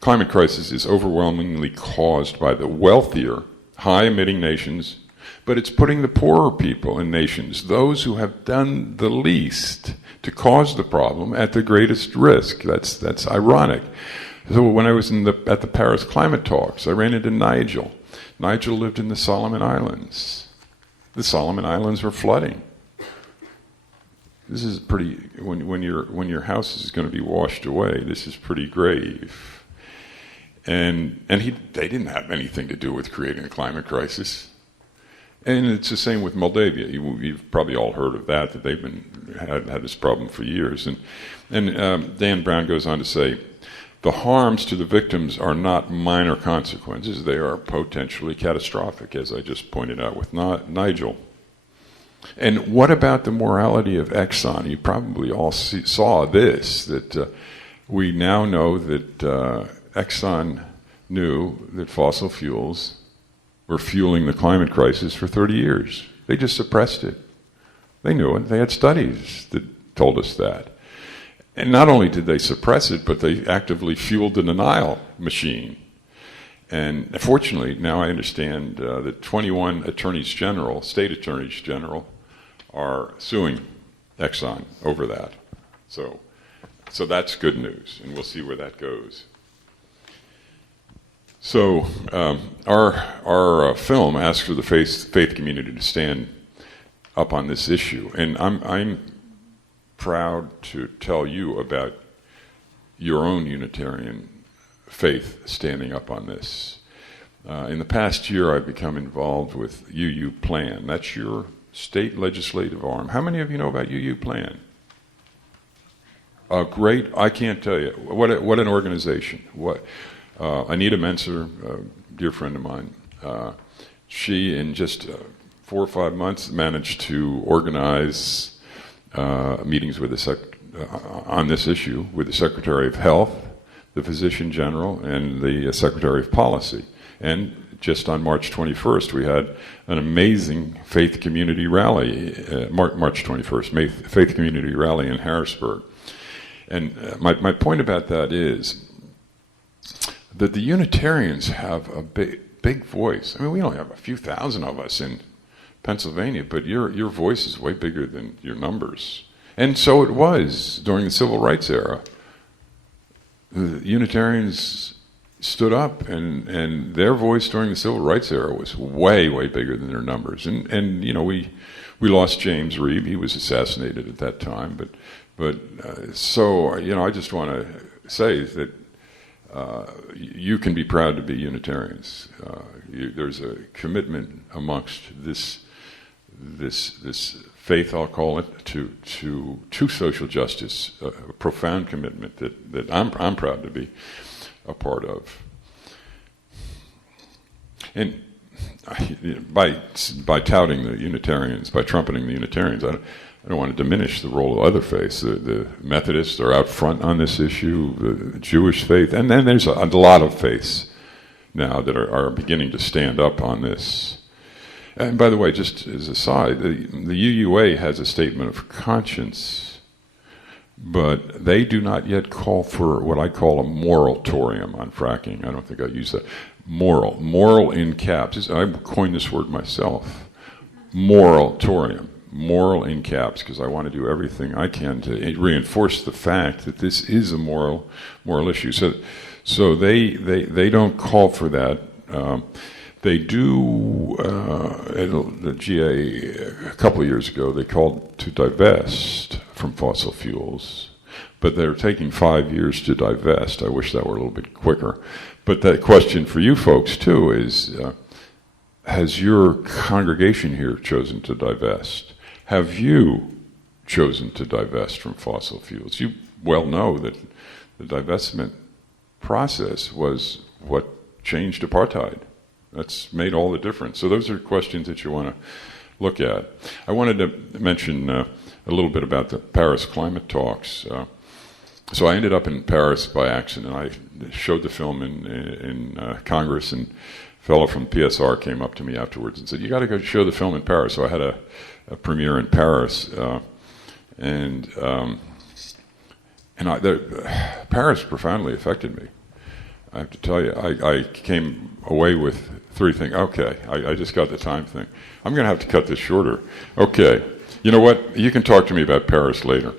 climate crisis is overwhelmingly caused by the wealthier, high-emitting nations but it's putting the poorer people in nations, those who have done the least to cause the problem, at the greatest risk. That's ironic. So when I was at the Paris climate talks, I ran into Nigel. Nigel lived in the Solomon Islands. The Solomon Islands were flooding. This is pretty, when your house is going to be washed away, this is pretty grave. And they didn't have anything to do with creating a climate crisis. And it's the same with Moldavia. You've probably all heard of that they've had this problem for years. And Dan Brown goes on to say, the harms to the victims are not minor consequences. They are potentially catastrophic, as I just pointed out with Nigel. And what about the morality of Exxon? You probably all saw this, that we now know that Exxon knew that fossil fuels were fueling the climate crisis for 30 years. They just suppressed it. They knew it. They had studies that told us that. And not only did they suppress it, but they actively fueled the denial machine. And fortunately, now I understand that 21 attorneys general, state attorneys general, are suing Exxon over that. So that's good news, and we'll see where that goes. So our film asks for the faith community to stand up on this issue, and I'm proud to tell you about your own Unitarian faith standing up on this. In the past year, I've become involved with UU Plan. That's your state legislative arm. How many of you know about UU Plan? Great. I can't tell you. What an organization. Anita Menser, a dear friend of mine, she in just 4 or 5 months managed to organize meetings with on this issue with the Secretary of Health, the Physician General, and the Secretary of Policy. And just on March 21st, we had an amazing faith community rally, March 21st, faith community rally in Harrisburg. And my point about that is that the Unitarians have a big voice. I mean, we only have a few thousand of us in Pennsylvania, but your voice is way bigger than your numbers. And so it was during the Civil Rights era. The Unitarians stood up, and their voice during the Civil Rights era was way, way bigger than their numbers. And you know, we lost James Reeb. He was assassinated at that time. But so, you know, I just want to say that you can be proud to be Unitarians. There's a commitment amongst this faith, I'll call it, to social justice, a profound commitment that I'm proud to be a part of. And by touting the Unitarians, by trumpeting the Unitarians, I don't want to diminish the role of other faiths. The Methodists are out front on this issue, the Jewish faith, and then there's a lot of faiths now that are beginning to stand up on this. And by the way, just as a side, the UUA has a statement of conscience, but they do not yet call for what I call a moratorium on fracking. I don't think I use that. Moral in caps. I coined this word myself. Moratorium. Moral in caps, because I want to do everything I can to reinforce the fact that this is a moral issue. So they don't call for that. They do, the GA a couple of years ago, they called to divest from fossil fuels, but they're taking 5 years to divest. I wish that were a little bit quicker. But that question for you folks, too, is has your congregation here chosen to divest? Have you chosen to divest from fossil fuels? You well know that the divestment process was what changed apartheid. That's made all the difference. So those are questions that you want to look at. I wanted to mention a little bit about the Paris climate talks. So I ended up in Paris by accident. I showed the film in Congress, and a fellow from PSR came up to me afterwards and said, "You got to go show the film in Paris." So I had a premiere in Paris, Paris profoundly affected me. I have to tell you, I came away with 3 things. Okay, I just got the time thing. I'm going to have to cut this shorter. Okay, you know what? You can talk to me about Paris later.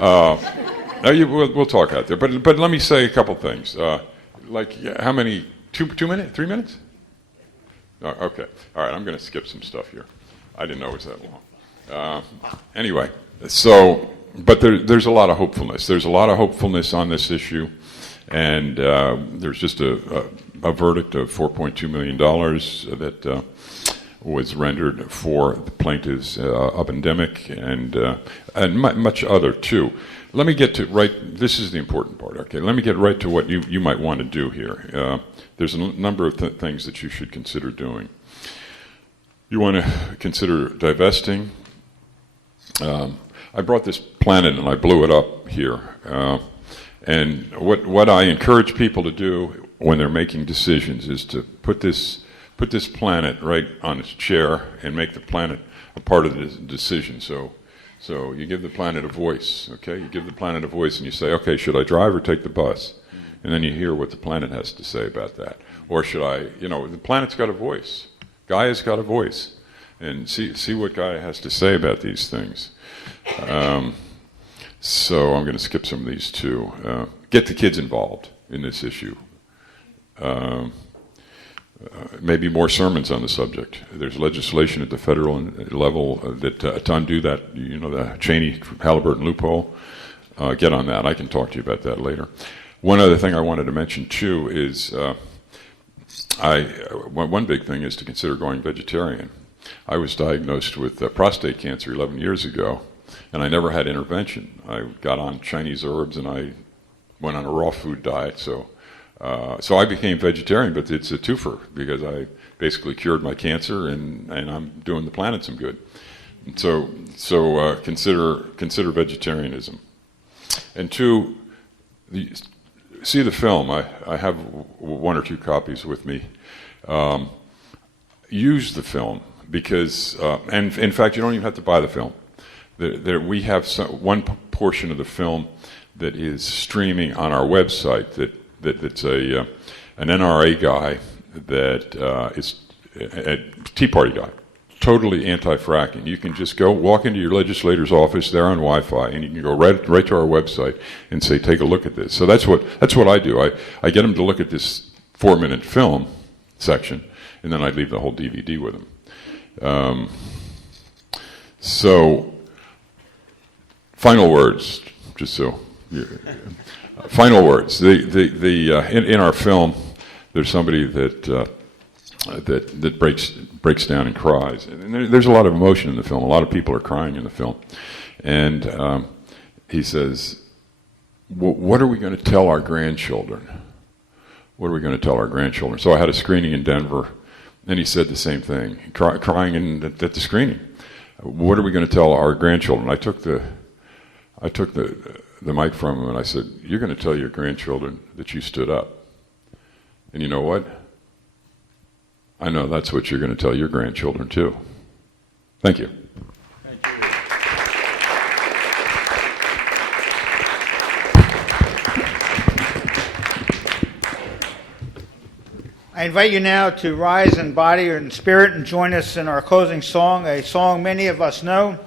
We'll talk out there. But let me say a couple things. How many? 2 minutes? 3 minutes? Oh, okay. All right. I'm going to skip some stuff here. I didn't know it was that long. Anyway, so but there's a lot of hopefulness. There's a lot of hopefulness on this issue, and there's just a verdict of $4.2 million that was rendered for the plaintiffs of endemic and much other too. Let me get to this is the important part, okay? Let me get right to what you might want to do here. There's a number of things that you should consider doing. You want to consider divesting. I brought this planet and I blew it up here. And what I encourage people to do when they're making decisions is to put this planet right on its chair and make the planet a part of the decision. So you give the planet a voice, okay? You give the planet a voice and you say, okay, should I drive or take the bus? And then you hear what the planet has to say about that. Or should I, the planet's got a voice. Gaia's got a voice. And see what Gaia has to say about these things. So I'm going to skip some of these too. Get the kids involved in this issue. Maybe more sermons on the subject. There's legislation at the federal level that to undo that, the Cheney-Halliburton loophole. Get on that. I can talk to you about that later. One other thing I wanted to mention too is one big thing is to consider going vegetarian. I was diagnosed with prostate cancer 11 years ago, and I never had intervention. I got on Chinese herbs and I went on a raw food diet. So I became vegetarian, but it's a twofer because I basically cured my cancer and I'm doing the planet some good. So consider vegetarianism. And 2, see the film. I have 1 or 2 copies with me. Use the film because, and in fact, you don't even have to buy the film. We have one portion of the film that is streaming on our website that's an NRA guy that is a Tea Party guy, totally anti-fracking. You can just walk into your legislator's office there on Wi-Fi, and you can go right to our website and say, take a look at this. So that's what I do. I get them to look at this 4-minute film section, and then I leave the whole DVD with them. So, final words, just so. Final words. In our film, there's somebody that breaks down and cries, and there's a lot of emotion in the film. A lot of people are crying in the film, and he says, "What are we going to tell our grandchildren? What are we going to tell our grandchildren?" So I had a screening in Denver, and he said the same thing, crying at the screening. What are we going to tell our grandchildren? I took the mic from him and I said, "You're going to tell your grandchildren that you stood up." And you know what? I know that's what you're going to tell your grandchildren too. Thank you. I invite you now to rise in body or in spirit and join us in our closing song, a song many of us know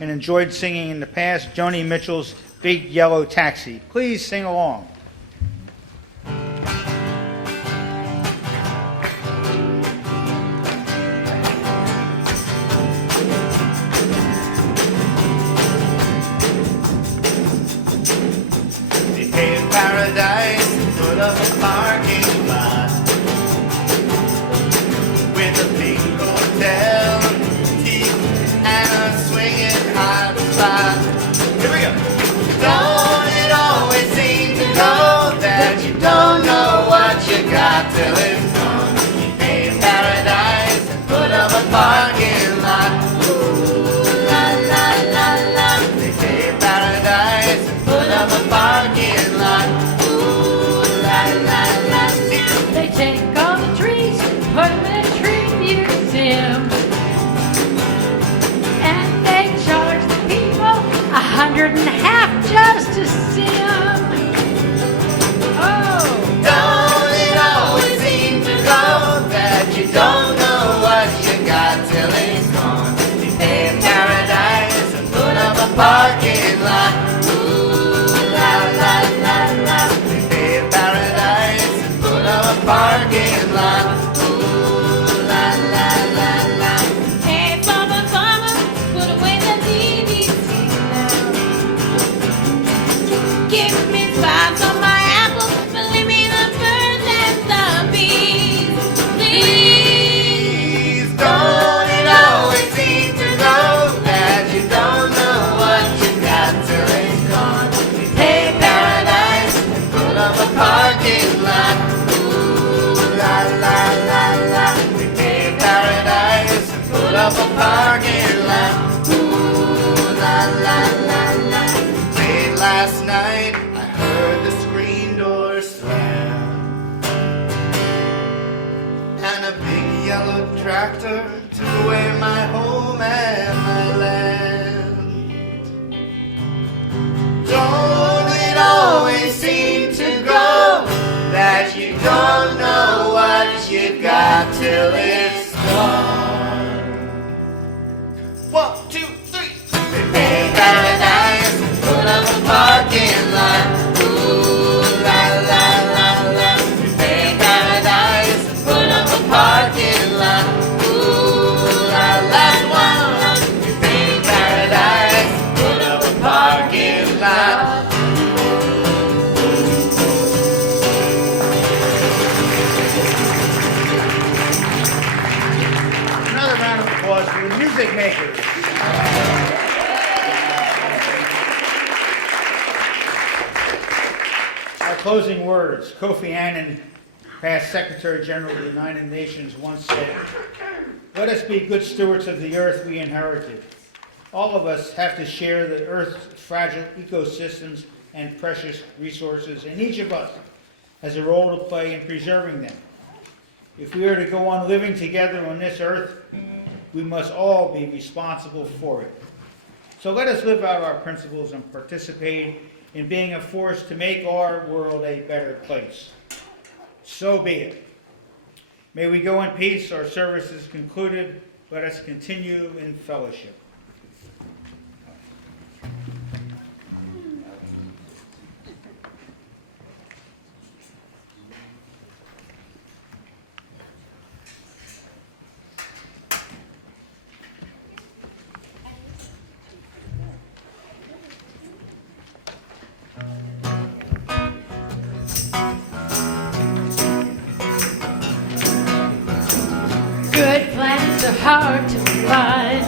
and enjoyed singing in the past, Joni Mitchell's Big Yellow Taxi. Please sing along. They paved paradise and put up a parking lot with a pink hotel, teeth, and a swinging hot spot. Here we go. Don't it always seem to go that you don't know what you got till it's gone? You paved paradise and put up a parking lot. Ooh, la la la la. They paved paradise and put up a parking lot. Ooh, la la la la. They take all the trees, put them in a tree museum, and they charge the people $150 just to see them. Oh, parking lot. Ooh, la la la la. We paved paradise and put up a parking lot. Ooh, la la la la. Late last night, I heard the screen door slam, and a big yellow tractor took away my home and my land. Don't it always seem to go that you don't know what you got till it's gone? 1, 2, 3. We paved paradise and put up a parking lot. Ooh, la la la la. We paved paradise and put up a parking lot. Ooh, la last one. We paved paradise and put up a parking lot. Another round of applause for the music makers. Our closing words. Kofi Annan, past Secretary General of the United Nations, once said, "Let us be good stewards of the earth we inherited. All of us have to share the earth's fragile ecosystems and precious resources, and each of us has a role to play in preserving them. If we are to go on living together on this earth, we must all be responsible for it. So let us live out our principles and participate in being a force to make our world a better place. So be it. May we go in peace. Our service is concluded. Let us continue in fellowship." Good plants are hard to find.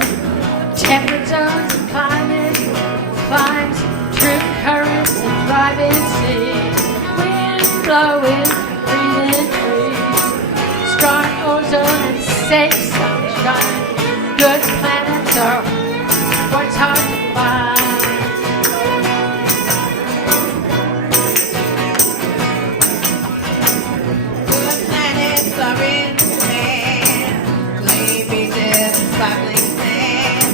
Temperate zones and climes, true currents and thriving seas. Wind blowing, breathing trees. Strong ozone and safe sunshine. Good planets are what's hard to find. Good planets are in demand. Clay beaches, sparkling sand.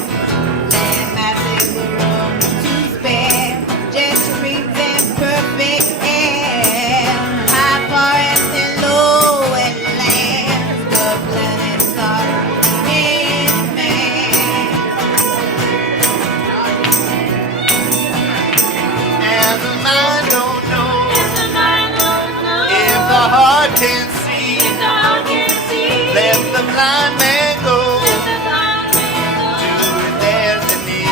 Land masses with room to spare. Jet streams and perfect air. High forests and lowland lands. Good planets are in demand. And the mind don't know if the heart can see. Let the blind man go. Do it, there's a need.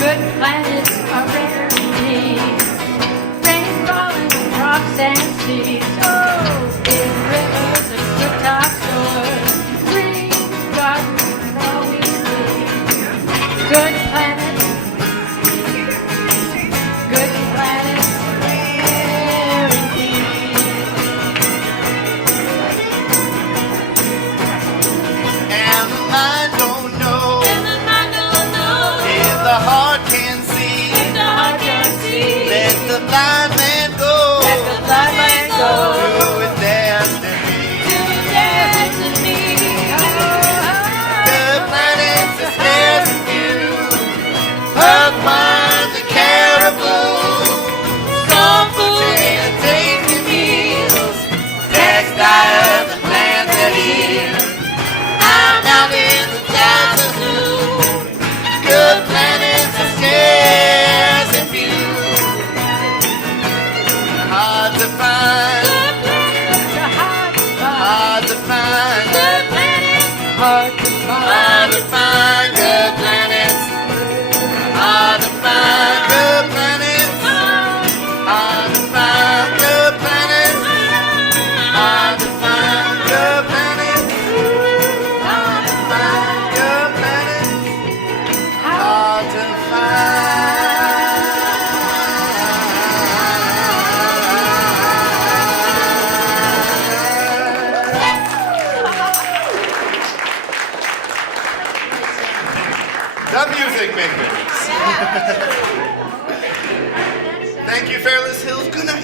Good planets are rare indeed. Rain falling on crops and seeds. Oh, big rivers and good topsoil. Green gardens and all we need. Good planets. Good planets are rare indeed. And the mind don't know if the heart can see. Let the blind man go. Do it, there find. Hard to find. Hard to find good planets. Hard to find good planets. Hard to find good planets. Hard to find good planets. Hard to find good planets. Hard to The music makers. Thank you, Fairless Hills. Good night.